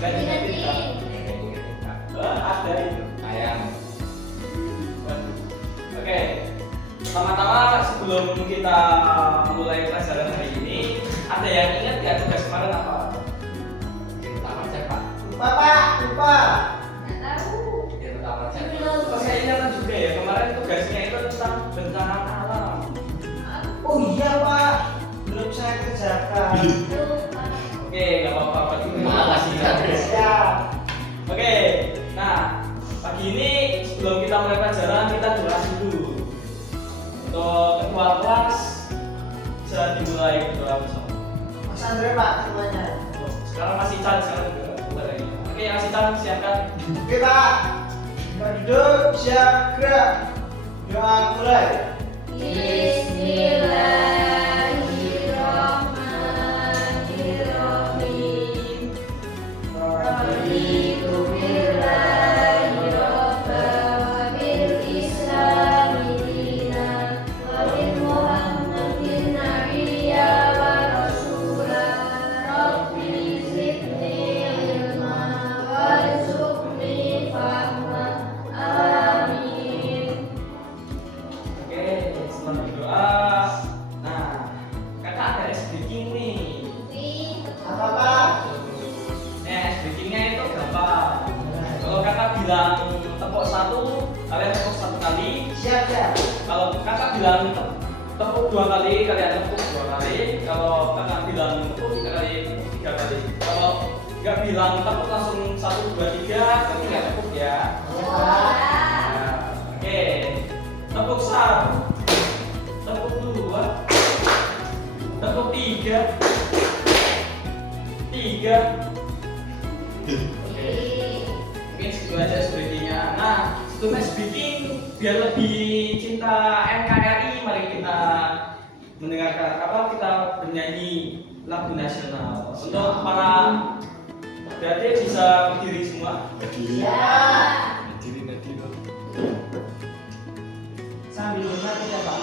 Ganti ada itu ayam. Oke, pertama-tama sebelum kita mulai pelajaran hari ini, ada yang ingat nggak tugas kemarin apa? Pertama cek Pak. Lupa. Nggak tahu. Ya pertama cek. Saya ingat juga ya kemarin tugasnya itu tentang bencana alam. Oh iya Pak, belum saya kerjakan. Lupa. Oke, nggak apa-apa. Pagi ini makasih ya. Siap. Oke, nah pagi ini sebelum kita mulai pelajaran kita doa dulu. Untuk ketua kelas bisa dimulai berdoa bersama. Mas Andre Pak semuanya. Oh, sekarang masih Chan, sekarang juga mulai lagi. Oke, yang masih Chan siapkan. Oke Pak. Kita duduk, siap, gerak. Doa mulai. Bismillahirrahmanirrahim. Raditu billahi rabban wa bil islami dinan wa bi Muhammadin nabiyyan wa rasulan. Rabbi zidni ilma warzuqni fahma. Amin. Oke, selamat berdoa. Nah, kakak ada ice breaking nih. Apa Pak? Ice breakingnya itu gampang. Kalau kakak bilang tepuk satu, kalian tepuk satu kali. Siap. Kalau kakak bilang tepuk dua kali, kalian tepuk dua kali. Kalau kakak bilang tepuk tiga kali, tepuk tiga kali. Kalau nggak bilang tepuk langsung satu dua tiga, tapi nggak tepuk ya. Nah, oke, tepuk satu, tepuk dua, tepuk tiga. Oke, mungkin segitu aja speakingnya. Nah, sebelum speaking, biar lebih cinta NKRI, mari kita mendengarkan kita bernyanyi lagu nasional. Untuk para adik bisa berdiri semua. Sambil bermati ya Pak.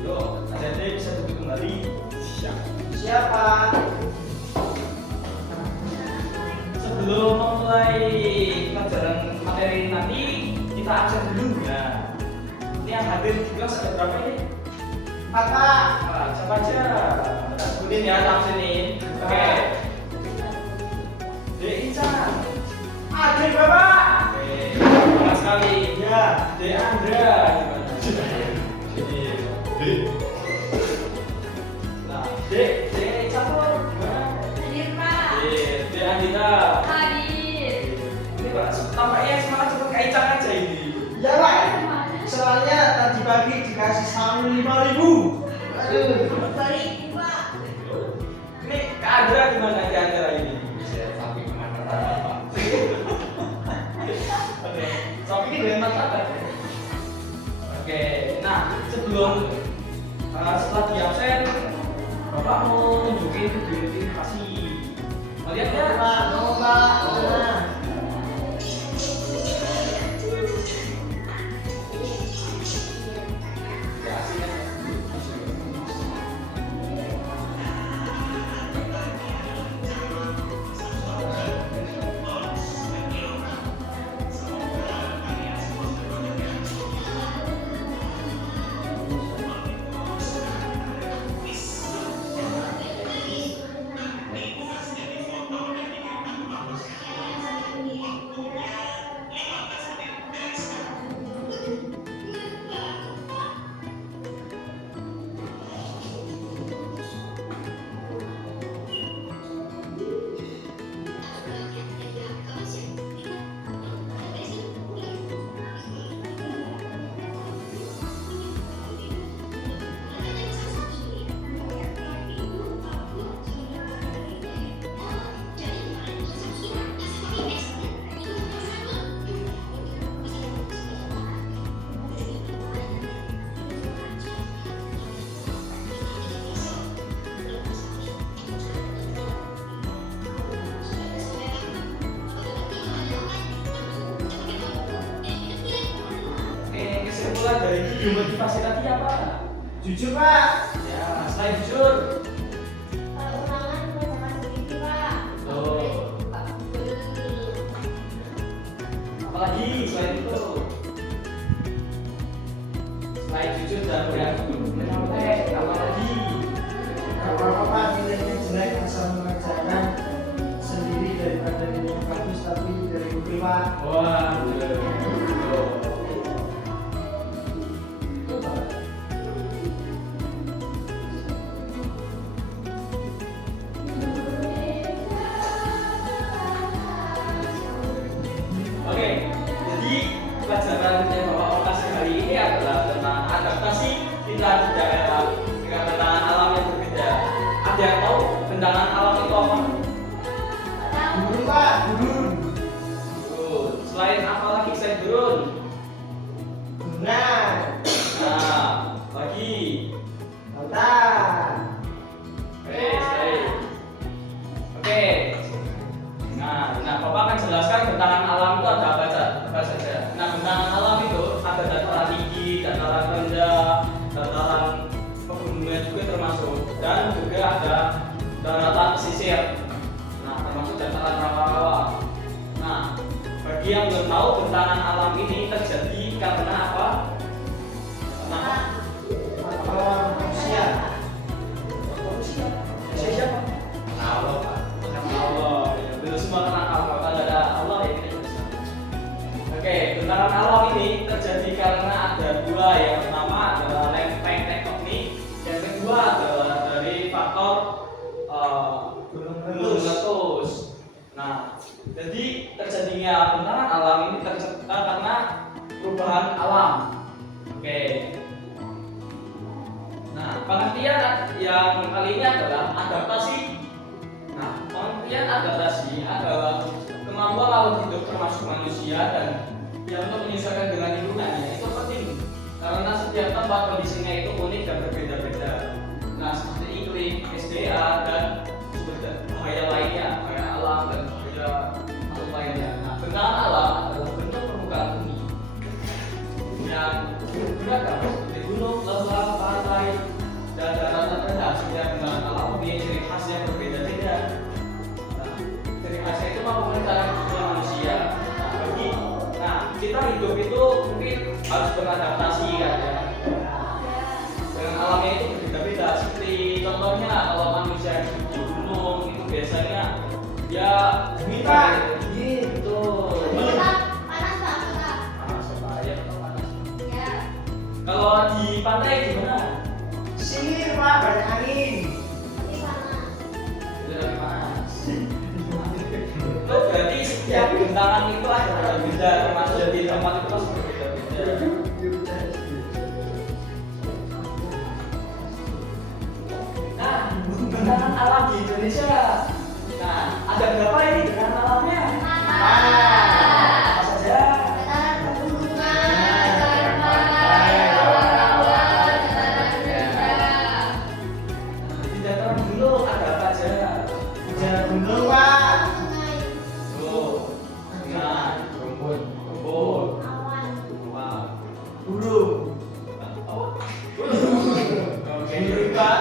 Yuk, adik-adik bisa duduk kembali. Siap Pak. Sebelum memulai pelajaran materi nanti, kita absen dulu. Nah, ini yang hadir di kelas ada berapa ini? Pak Pak. Nah, siapa aja? Kita sebutin ya, absenin. Oke. Dek Ican. Adil Bapak. Oke, terima sekali. Ya. Dek Andra, gimana? Dek. Nah, Dek Catur, gimana? Dek Andita. Ini Pak, tampaknya semangat seperti Kak Ican aja ini. Ya Pak. Soalnya tadi pagi dikasih saldo 5.000. Aduh. Ini Kak Andra gimana Kak Andra ini? Sapi kemana Pak? Oke, sapi ini dengan martabak. Oke, nah sebelum setelah di absen, Bapak mau nunjukin video notifikasi. Mau lihat ya? Pak, mau Pak. Nah. Ya, asik ya. dari video motivasi tadi apa? Jujur Pak. Ya, selain jujur. Kalau ulangan bacakan sedikit Pak. Oh. Apalagi selain itu? Selain jujur dan menyampaikan, apalagi? Kalau Bapak nilainya jelek asal mengerjakan sendiri daripada nilainya bagus tapi dari Google Pak. Wah, betul. Oke, jadi pelajaran yang Bapak mau kasih hari ini adalah tentang adaptasi kita di daerah dengan bentangan alam yang berbeda. Ada yang tahu bentangan alam itu apa? Gurun Pak, gurun. Selain apa lagi selain gurun? Gunan. Nah, lagi. Lautan. Baik. Oke. Nah, Bapak akan jelaskan bentangan alam itu ada apa saja. Nah, bentangan alam itu ada dataran tinggi, dataran rendah, dataran pegunungan juga termasuk, dan juga ada daratan pesisir. Nah, termasuk dataran rawa-rawa. Nah, bagi yang belum tahu bentangan alam ini terjadi karena apa? Kenapa? Lawan manusia. Siapa? Allah Pak. Allah, itu semua karena Allah. Kalau ada Allah ya kita bisa. Oke, bentangan alam ini terjadi karena ada dua. Yang pertama adalah lempeng tektonik, yang kedua adalah dari faktor Gunung gunung meletus. meletus. Nah, jadi terjadinya bentangan alam ini tercipta karena perubahan alam. Oke. Nah, pengertian yang kali ini adalah adaptasi. Nah, pengertian adaptasi adalah kemampuan makhluk hidup termasuk manusia dan yang untuk menyesuaikan dengan lingkungannya itu penting karena setiap tempat kondisinya itu unik dan berbeda-beda. Nah, seperti iklim, SDA dan sumber bahaya lainnya, bahaya alam dan bahaya makhluk lainnya. Nah, bentangan alam adalah bentuk permukaan bumi yang beragam seperti gunung, lembah, pantai, dan daratan rendah. Setiap bentangan alam mempunyai ciri khas yang berbeda-beda. Nah, ciri khasnya itu mempengaruhi hidupnya manusia. Nah, kita hidup itu mungkin harus beradaptasi kan ya. Dengan alamnya itu berbeda-beda. Seperti contohnya kalau manusia hidup di gunung itu biasanya ya Ini minta Pak, gitu. ini Betul. Kita panas Pak, kita. Panas apa ya kalau panas. Ya. Kalau di pantai gimana? sini Pak, banyak angin. Tapi panas. Itu lebih panas. Itu berarti setiap bentangan itu ada berbeda, termasuk di tempat itu pasti berbeda-beda. Nah, bentangan alam di Indonesia. Nah, ada berapa ini bentangan alamnya? Apa saja? Dataran pegunungan, dataran pantai, rawa-rawa, dataran rendah. Di dataran gunung ada apa aja? Hujan gunung Pak. Sungai, Tuh, nah, Rumput. rumput, awan. wah, Burung. oke, Pak.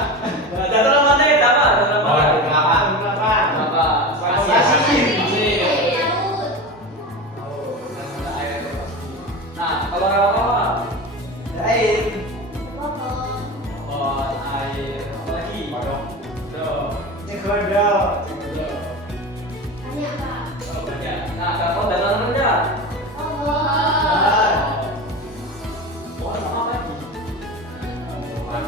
Nah, dataran mana ya? Apa? Dataran mana? Kelapa. Kenapa? Apa? Pasir. Laut. Nah, kalau rawa-rawa, Air. Pohon. pohon, air, apa lagi? Kodok. Tuh, Cegodok. Banyak Pak. oh, banyak. Nah, kalau dataran rendah, Pohon. pohon apa lagi? Rumput.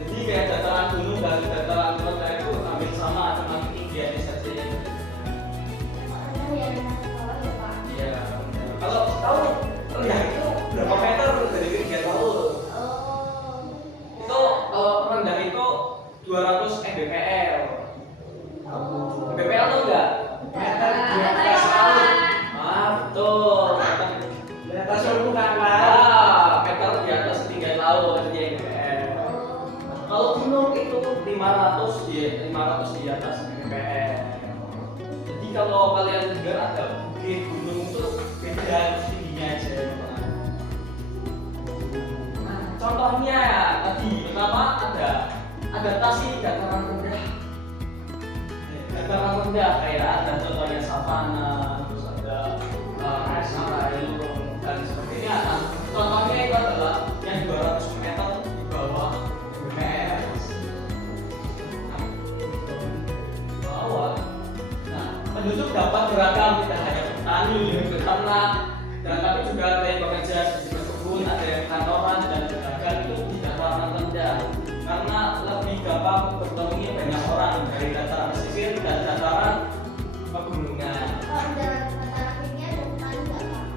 Jadi kayak dataran gunung dan dataran rendah itu hampir sama, cuma ketinggiannya saja yang Ada yang rendah ke bawah ya Pak. iya. Kalau tahu rendah itu berapa meter dari ketinggian laut? Oh. Itu kalau rendah itu 200 mdpl. Oh. mdpl tuh enggak? Meter di atas laut. Ah, betul. Di atas permukaan laut. Meter di atas ketinggian laut jadi mdpl. Oh. Kalau gunung itu 500 di atas mdpl. Jadi kalau kalian dengar ada bukit gunung itu beda tingginya aja. adaptasi dataran rendah. Dataran rendah kayak ada contohnya savana, terus ada Sahara, dan sebagainya. Nah, contohnya itu adalah yang 200 meter di bawah BPS. Nah, penduduk dapat beragam, tidak hanya petani, peternak, dan tapi juga ada yang bekerja di kebun, ada yang kantoran dan pedagang itu di dataran rendah. Karena lebih gampang bertemunya banyak orang dari dataran pesisir dan dataran pegunungan. Kalau dataran tinggi ada petani nggak Pak?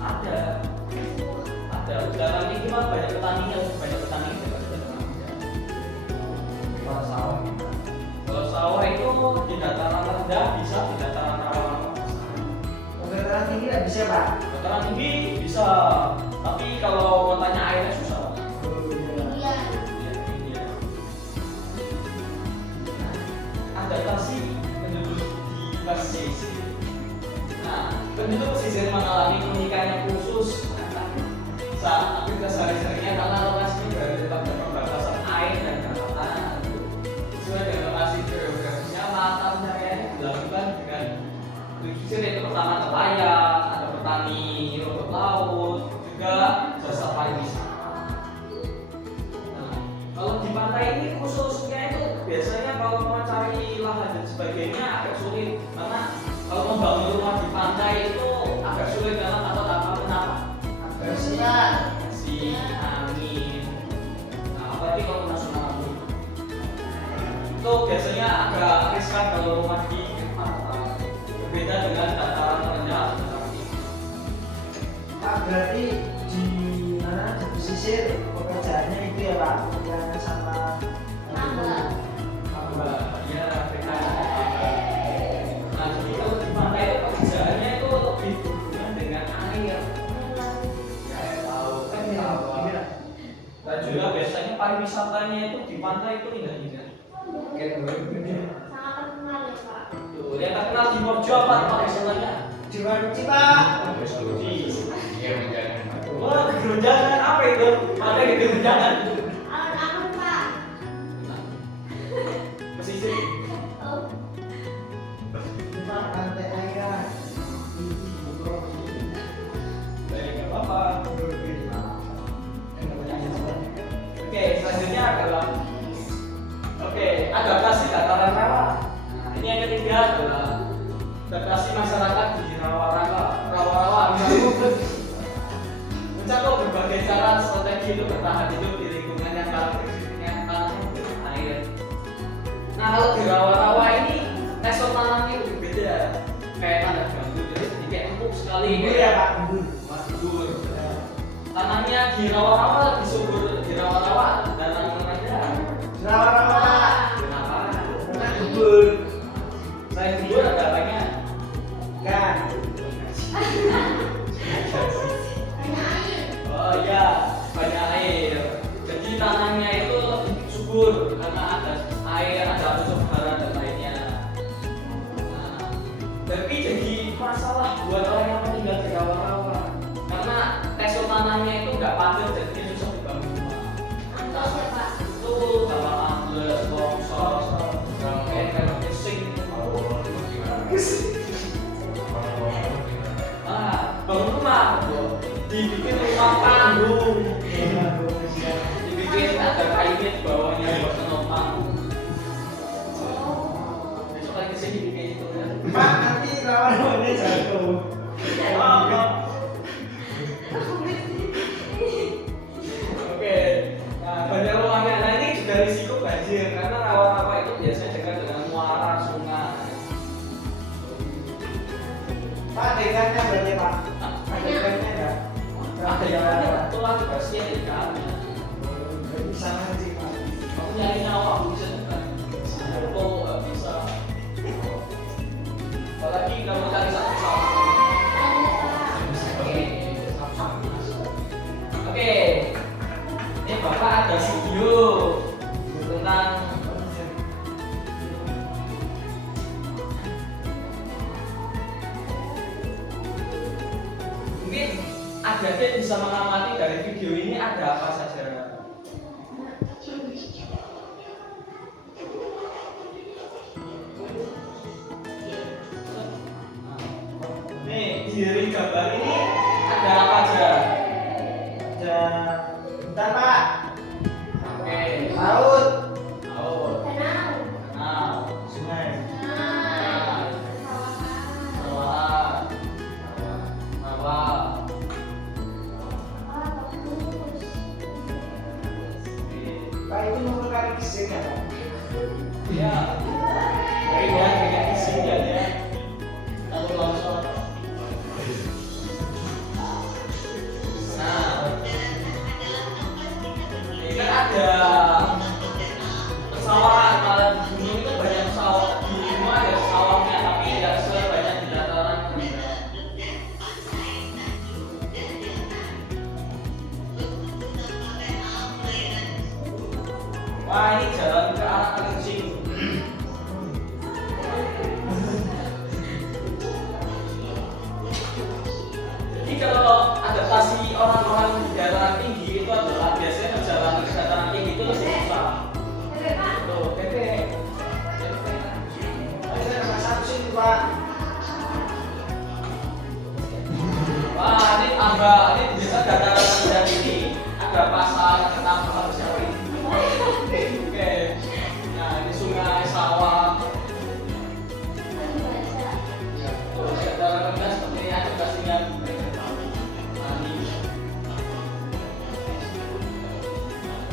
Ada dataran tinggi mah banyak petaninya, banyak petani daripada dataran rendah. Kalau sawah Kalau sawah itu di dataran rendah bisa, di dataran rawan. Dataran tinggi nggak bisa Pak. Dataran tinggi bisa, tapi kalau mau tanya airnya susah. Iya. Iya. Adaptasi penduduk di pesisir. Nah, penduduk pesisir mengalami keunikan yang khusus saat aktivitas sehari-harinya karena lokasinya berada di tempat perbatasan air dan daratan. Sesuai dengan lokasi geografisnya, mata pencariannya dilakukan dengan pesisir, yaitu pertama nelayan, ada petani rumput laut, juga jasa pariwisata. Nah, kalau di pantai ini khususnya itu biasanya kalau mau cari lahan dan sebagainya agak sulit, karena kalau membangun rumah di pantai itu agak sulit karena atau kenapa? Si angin. Nah, apalagi kalau kena tsunami. Itu biasanya agak riskan kalau rumah di pantai. Berbeda dengan dataran rendah atau dataran tinggi. Pak, berarti di mana di pesisir pekerjaannya itu ya Pak, yang sama Ya, beda. Nah, jadi kalau di pantai itu pekerjaannya itu lebih berhubungan dengan air. Dan juga biasanya pariwisatanya itu di pantai itu indah-indah. Sangat terkenal ya Pak. Tuh, yang terkenal di Morjo apa pariwisatanya? di mana sih Pak? dia menjaga Wah, kegerunjangan apa itu? Ada kegerunjangan. Alun-alun Pak. Pesisir. Oh, Pak, pantai air Baik, nggak apa-apa. Oke, selanjutnya adalah adaptasi dataran rawa. Nah, ini yang ketiga adalah adaptasi masyarakat di rawa-rawa mencakup berbagai cara strategi untuk bertahan hidup di lingkungan yang karakteristiknya tanah dan air. Nah, kalau di rawa-rawa ini tekstur tanahnya lebih beda, kayak tanah gambut, jadi kayak empuk sekali. Gembur ya Pak, gembur. Subur. Tanahnya di rawa-rawa lebih subur, di rawa-rawa dan tanah rendah. Rawa-rawa Kenapa? karena gembur. Selain subur ada apanya? Kan banyak air. Oh iya, banyak air. Jadi tanahnya itu lebih subur karena ada air, ada unsur hara dan lainnya. Nah, tapi jadi masalah buat orang yang tinggal di rawa-rawa karena tekstur tanahnya itu nggak padat, jadi susah dibangun rumah. Ambles ya Pak. Itu gampang ambles, longsor, kayak pising. Bangun rumah, dibikin rumah panggung, dibikin ada kainnya di bawahnya buat penopang. Besok lagi kesini bikin itu ya. Pak, nanti rawa-rawanya jatuh. Oke, nah banyak ruangnya. Nah ini juga risiko banjir karena rawa-rawa itu biasanya dekat dengan muara, sungai. Pak, dekannya berarti Pak. Dekannya enggak. Ada yang ada tulang pasti ada ikannya. Berarti sama sih Pak. Aku nyari nyawa aku bisa dekat. Foto nggak bisa. Apalagi kamu cari satu-satu. Oke, ini bapak ada video tentang mungkin adik-adik bisa mengamati dari video ini ada apa saja. Pak itu mempengaruhi kisah kan? Ya, kayak isi kan ya. Lalu longsor. Nah, ini kan ada pesawat. Kalau di gunung itu banyak pesawat, di gunung ada pesawatnya, tapi tidak sebanyak di dataran. Wah, ini jalan ke arah Kalingsing. Jadi kalau adaptasi orang-orang di dataran tinggi itu adalah biasanya perjalanan ke dataran tinggi itu lebih susah. Tuh, Pepe. Saya nomor 1 sih Pak. Wah, ini bisa dataran rendah ini. Ada pasar kenapa harus siapa ini? Oke. Nah, ini sungai, sawah. Tuh, dataran rendah seperti ini adaptasinya.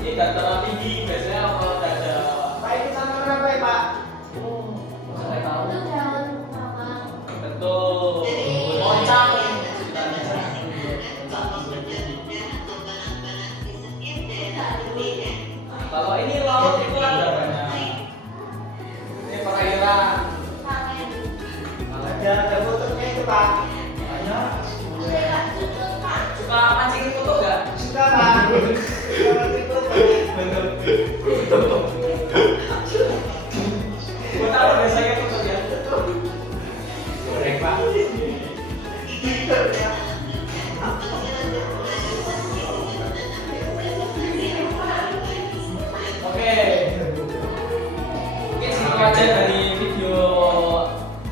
Ini dataran tinggi biasanya kalau ada Pak itu sama berapa ya Pak? saya tahu betul moncang nah, kalau ini laut itu ada banyak ini perairan Ada fotonya itu Pak. banyak suka mancing foto nggak? Suka Pak. Suka itu Bener. Buat apa biasanya foto ya? Goreng Pak. Oke. Oke, segitu aja dari video.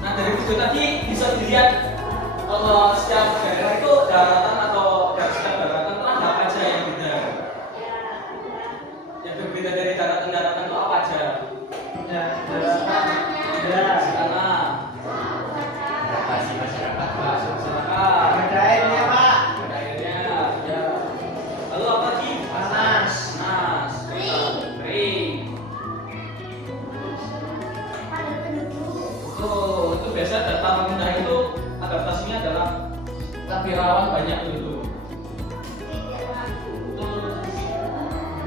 Nah, dari video tadi bisa dilihat kalau setiap daerah itu daratan atau dari setiap daratan itu ada apa aja yang beda. Yang berbeda dari daratan-daratan itu apa aja? Ada. Tanah, Adaptasi masyarakat Pak. masyarakat, Ada airnya Pak. ada airnya, ya. Lalu apa lagi? Panas. Panas, kering. Itu biasa dataran rendah itu adaptasinya adalah lebih rawan banyak itu.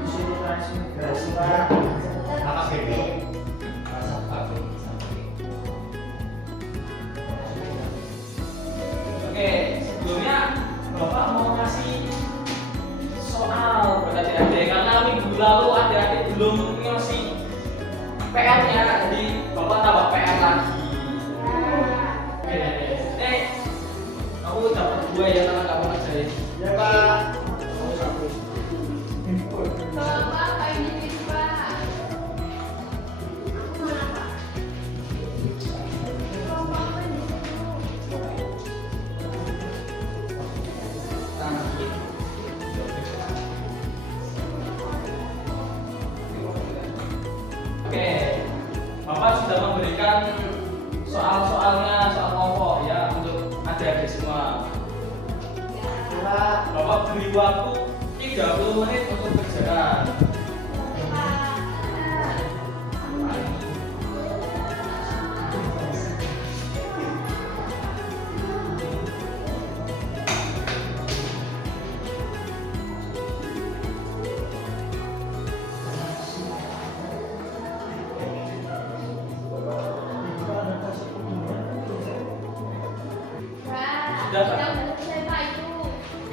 Disuruh transmigrasi Pak. Apa beda? Rasa apa? Oke, sebelumnya Bapak mau ngasih soal buat adik-adik karena minggu lalu adik-adik belum ngasih PR-nya, jadi Bapak tambah PR lagi. Oke, kamu dapat 2 ya karena kamu ngerjain. Ya Pak. Kamu satu. Oke, Bapak sudah memberikan soal-soalnya, soal pokok ya untuk adik-adik semua. Pak. Bapak beri waktu 30 menit untuk kerjaan.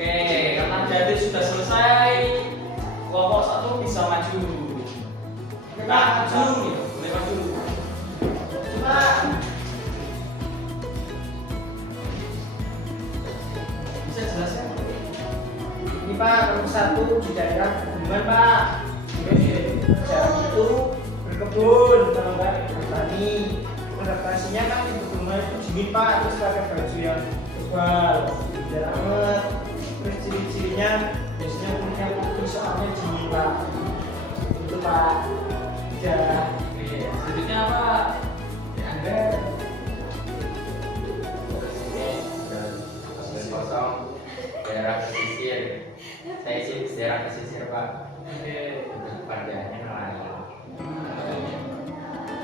Oke, karena jadi sudah selesai, kelompok 1 bisa maju. Nah, maju, gitu. Boleh maju. Pak. Bisa jelaskan? Ini Pak, nomor 1 di daerah pegunungan Pak. Jarak itu berkebun, kalau enggak bertani. Adaptasinya kan di pegunungan itu dingin Pak, terus pakai baju yang tebal, biar anget. Terus ciri-cirinya biasanya punya putih soalnya dingin Pak. Itu Pak. Ya. Oke, selanjutnya apa? Ya, Anda. Kosong daerah pesisir. Saya isi pesisir Pak. Untuk kerjanya nelayan.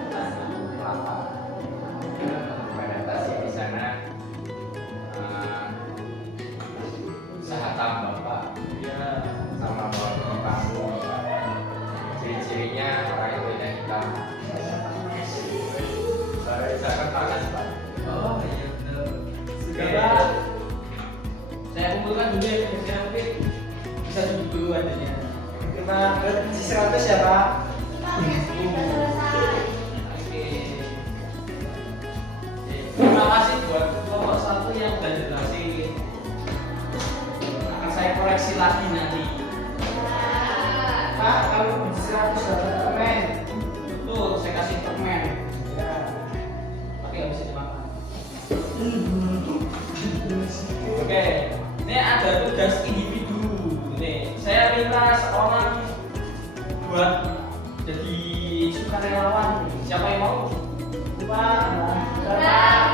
Tanam kelapa. Adaptasi di sana usaha tambang Pak. Sama bawa di panggung. Ciri-cirinya orang itu yang hitam. Misalkan panas Pak. Oh iya benar. Sudah. Saya kumpulkan dulu ya kerjanya mungkin bisa duduk dulu adanya. Kita ke 100 ya Pak. Oke. Terima kasih buat kelompok satu yang sudah jelasin. Akan saya koreksi lagi nanti. Pak, kalau 100 dapat permen. Betul, saya kasih permen. Ya. Tapi nggak bisa dimakan. Oke, ini ada tugas individu. Nih, saya minta seorang buat jadi sukarelawan. Siapa yang mau? Pak, Pak.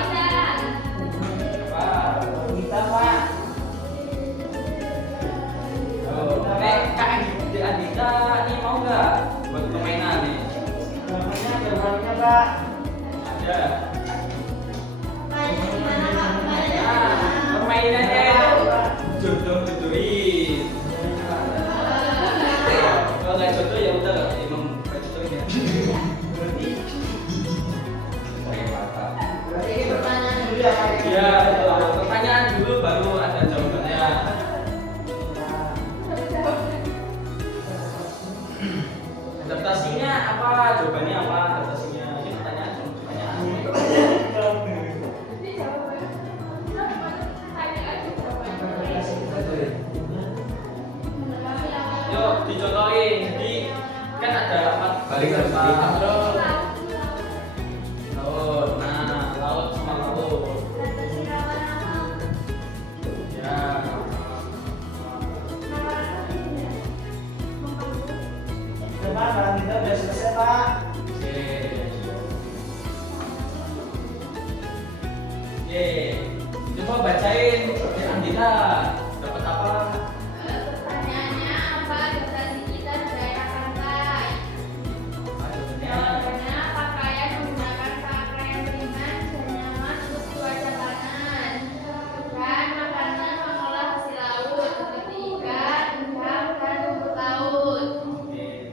kita Pak. Kak Andita ini mau nggak buat permainan nih? Namanya ada uangnya Pak. Ada. Nah, permainannya itu jodoh-jodohin. Kalau nggak jodoh ya udah nggak emang nggak jodohin ya. Berarti ini pertanyaan dulu ya Pak. Iya, betul. Pertanyaan dulu baru ada jawabannya. Adaptasinya apa? Jawabannya apa? Adaptasinya ini pertanyaan. Yuk dicontohin. Jadi kan ada apa? Balik ke laut. Laut. Nah, laut sama laut. Ya. Pak, kalau kita udah selesai Pak. Oke. Oke. Coba bacain di Andita. Dapat apa? Pertanyaannya apa adaptasi kita di daerah pantai? Jawabannya. Jawabannya pakaian menggunakan pakaian ringan dan nyaman untuk cuaca panas. Dan makanan mengolah hasil laut seperti ikan, udang, dan rumput laut. Oke.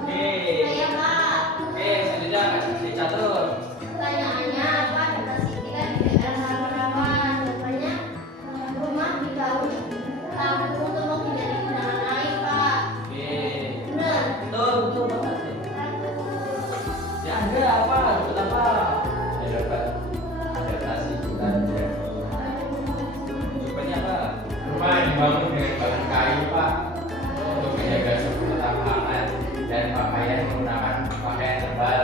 Oke. Saya Pak. Oke, selanjutnya dicatur. Pertanyaannya apa adaptasi kita di daerah rawan-rawan? Jawabannya rumah di laut lampu untuk menghindari genangan air Pak. Oke. Benar. Betul banget. Ya Anda apa? Dapat apa? dapat adaptasi kita dan Jawabannya apa? rumah dibangun dengan bahan kayu Pak untuk menjaga suhu tetap hangat dan pakaian menggunakan pakaian tebal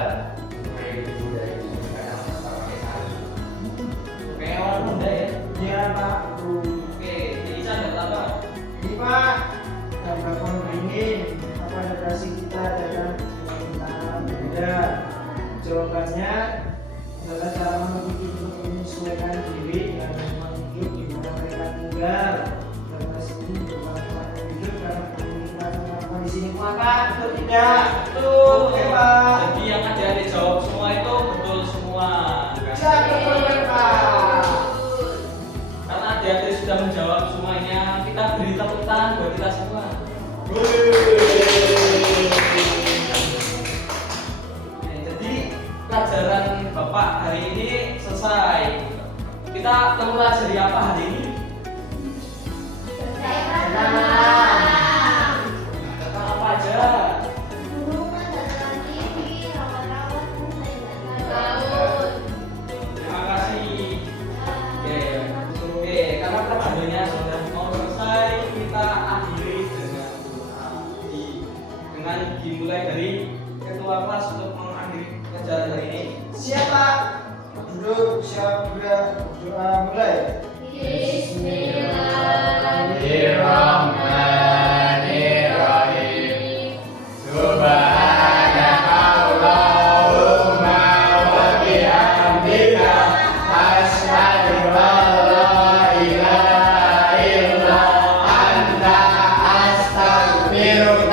melindungi dari karena pakai sarung. Kayak orang muda ya. Iya Pak. Oke, jadi saya dapat apa? Ini Pak, ada pohon ini. Apa adaptasi kita dalam tantangan berbeda? Jawabannya adalah cara memiliki untuk menyesuaikan diri dengan lingkungan hidup di mana mereka tinggal. Adaptasi ini bukan lingkungan hidup karena kita kondisi lingkungan Pak. Betul tidak? Betul. Oke Pak. Jadi yang adik-adik jawab semua itu betul semua. Bisa betul Pak. Karena adik-adik sudah menjawab semuanya, kita beri tepuk tangan buat kita semua. Jadi pelajaran Bapak hari ini selesai. Kita mempelajari apa hari ini? Tentang apa aja? Terima kasih. Oke, karena pertanyaannya sudah mau selesai, kita akhiri dengan dimulai dari ketua kelas untuk mengakhiri pelajaran hari ini. Siapa? Duduk, siap doa mulai. Bismillahirrahmanirrahim. Subhanaka Allahumma wa bihamdika asyhadu an la ilaha illa anta biru